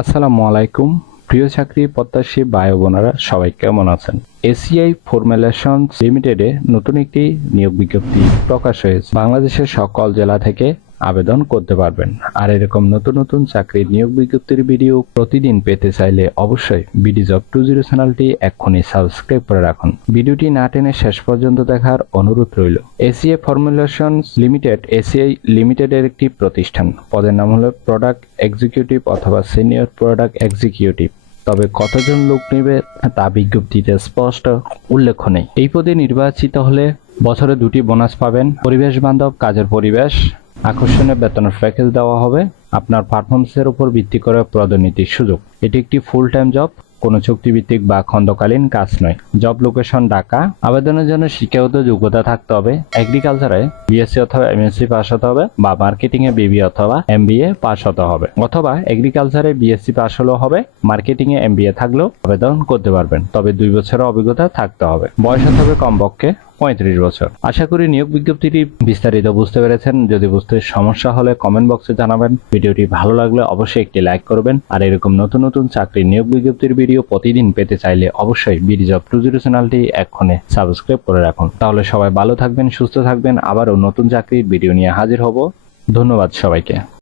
আসসালামু আলাইকুম প্রিয় চাকরি প্রত্যাশী ভাই ও বোনেরা সবাই কেমন আছেন। এসিআই ফরমুলেশনস লিমিটেডে নতুন একটি নিয়োগ বিজ্ঞপ্তি প্রকাশ হয়েছে। বাংলাদেশের সকল জেলা থেকে আবেদন করতে পারবেন। আর এরকম নতুন নতুন চাকরির নিয়োগ বিজ্ঞপ্তির ভিডিও প্রতিদিন পেতে চাইলে অবশ্যই বিডি জব 20 চ্যানেলটি এক্ষুনি সাবস্ক্রাইব করে রাখুন। ভিডিওটি না টেনে শেষ পর্যন্ত দেখার অনুরোধ রইল। এসিআই ফরমুলেশনস লিমিটেড এসিআই লিমিটেডের একটি প্রতিষ্ঠান। পদের নাম হলো প্রোডাক্ট এক্সিকিউটিভ অথবা সিনিয়র প্রোডাক্ট এক্সিকিউটিভ। তবে কতজন লোক নেবে তা বিজ্ঞপ্তিতে স্পষ্ট উল্লেখ নেই। এই পদে নির্বাচিত হলে বছরে 2টি বোনাস পাবেন, পরিবেশ বান্ধব কাজের পরিবেশ, আকর্ষণীয় বেতনের প্যাকেজ দেওয়া হবে, আপনার পারফরমেন্সের উপর ভিত্তি করে পদোন্নতির সুযোগ। এটি একটি ফুল টাইম জব, কোনো চুক্তিভিত্তিক বা খণ্ডকালীন কাজ নয়। Job location Dhaka. আবেদনের জন্য শিক্ষাগত যোগ্যতা থাকতে হবে এগ্রিকালচারে বিএসসি অথবা এমএসসি পাস হতে হবে, বা মার্কেটিং এ বিবি অথবা এমবিএ পাস হতে হবে, অথবা এগ্রিকালচারে বিএসসি পাস হলেও হবে, মার্কেটিং এ এমবিএ থাকলেও আবেদন করতে পারবেন। তবে 2 বছরের অভিজ্ঞতা থাকতে হবে। বয়স হতে হবে কমপক্ষে 35 বছর। আশা করি নিয়োগ বিজ্ঞপ্তিটি বিস্তারিত বুঝতে পেরেছেন। যদি বুঝতে সমস্যা হলে কমেন্ট বক্সে জানাবেন। ভিডিওটি ভালো লাগলে অবশ্যই একটি লাইক করবেন। আর এরকম নতুন নতুন চাকরির নিয়োগ বিজ্ঞপ্তির ভিডিও প্রতিদিন পেতে চাইলে অবশ্যই বিডি জব 20 চ্যানেলটি এক্ষুনি সাবস্ক্রাইব করে রাখুন। তাহলে সবাই ভালো থাকবেন, সুস্থ থাকবেন। আবারও নতুন চাকরির ভিডিও নিয়ে হাজির হব। ধন্যবাদ সবাইকে।